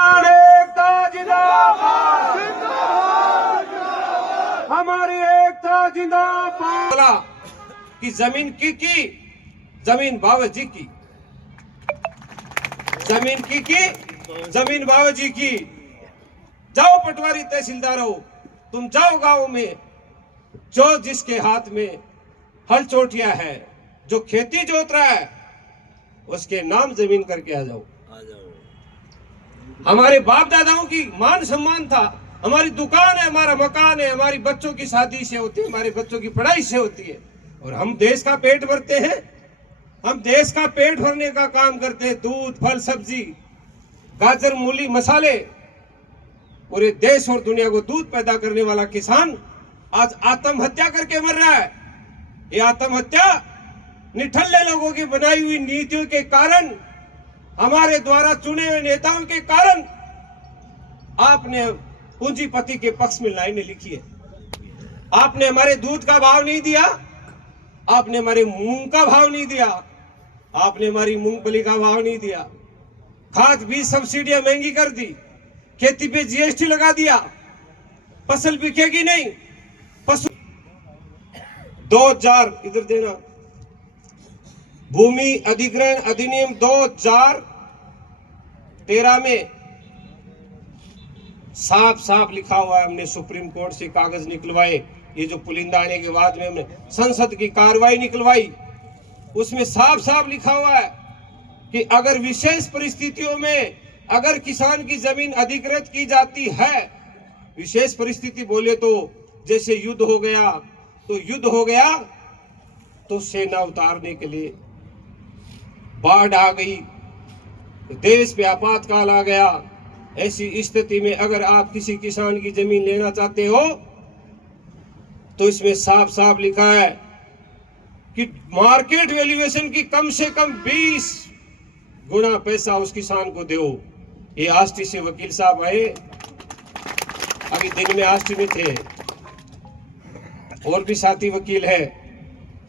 एकता जिंदाबाद, हमारी एकता जिंदाबाद। बोला कि जमीन की जमीन बाबाजी की, जमीन की जमीन बाबाजी की। जाओ पटवारी तहसीलदारों, तुम जाओ गांव में, जो जिसके हाथ में हल चोटिया है, जो खेती जोत रहा है, उसके नाम जमीन करके आ जाओ। हमारे बाप दादाओं की मान सम्मान था, हमारी दुकान है, हमारा मकान है, हमारी बच्चों की शादी से होती है, हमारे बच्चों की पढ़ाई से होती है, और हम देश का पेट भरते हैं। हम देश का पेट भरने का काम करते हैं। दूध, फल, सब्जी, गाजर, मूली, मसाले, पूरे देश और दुनिया को दूध पैदा करने वाला किसान आज आत्महत्या करके मर रहा है। ये आत्महत्या निठल्ले लोगों की बनाई हुई नीतियों के कारण, हमारे द्वारा चुने हुए नेताओं के कारण आपने पूंजीपति के पक्ष में लाइनें लिखी है। आपने हमारे दूध का भाव नहीं दिया, आपने हमारे मूंग का भाव नहीं दिया, आपने हमारी मूंगफली का भाव नहीं दिया, खाद बीज सब्सिडियां महंगी कर दी, खेती पे जीएसटी लगा दिया, फसल बिकेगी नहीं। पशु 2000 इधर देना, भूमि अधिग्रहण अधिनियम 2013 में साफ साफ लिखा हुआ है। हमने सुप्रीम कोर्ट से कागज निकलवाए, ये जो पुलिंदा आने के बाद में हमने संसद की कार्रवाई निकलवाई, उसमें साफ साफ लिखा हुआ है कि अगर विशेष परिस्थितियों में अगर किसान की जमीन अधिकृत की जाती है, विशेष परिस्थिति बोले तो जैसे युद्ध हो गया, तो सेना उतारने के लिए, बाढ़ आ गई, देश पे आपातकाल आ गया, ऐसी स्थिति में अगर आप किसी किसान की जमीन लेना चाहते हो तो इसमें साफ साफ लिखा है कि मार्केट वैल्यूएशन की कम से कम 20 गुना पैसा उस किसान को दो। ये आष्टी से वकील साहब आए, अभी दिन में आष्टी में थे, और भी साथी वकील है,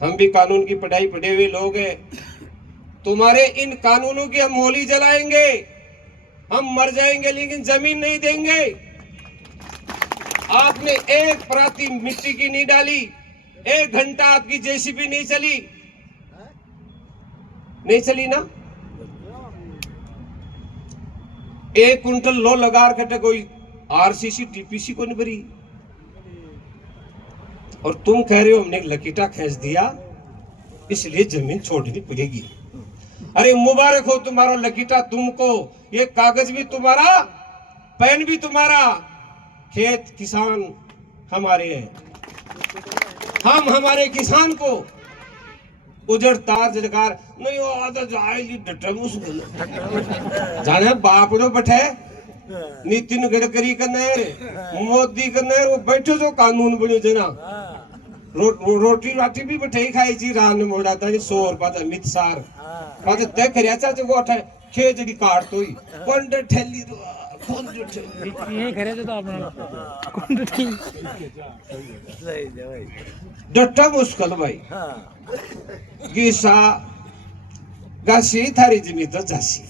हम भी कानून की पढ़ाई पढ़े हुए लोग हैं। तुम्हारे इन कानूनों की हम होली जलाएंगे, हम मर जाएंगे, लेकिन जमीन नहीं देंगे। आपने एक प्राति मिट्टी की नहीं डाली, 1 घंटा आपकी जेसीबी नहीं चली ना। 1 कुंटल लो लगा रखे, कोई आरसीसी टीपीसी को नहीं भरी, और तुम कह रहे हो हमने लकीटा खींच दिया इसलिए जमीन छोड़नी पड़ेगी। अरे मुबारक हो तुम्हारा लकीटा तुमको, ये कागज भी तुम्हारा, पेन भी तुम्हारा, खेत किसान हमारे हैं। हम हमारे किसान को उजड़ तार जलकार नहीं हो आधा जाएगी डटमुस जाने बापड़ो बैठे नितिन गडकरी कने मोदी कने वो बैठो जो कानून बनो जना रोटी राटी भी बैठे खाई जी रान मोड़ा था 100 रुपया मित सार पाते तय करया चा जो गोठे खेजड़ी काट तोई कोंड ठेली ये करे तो अपना कोंड ठेली डट्टा मुश्किल भाई गिसा गासी थारी जमी तो जासी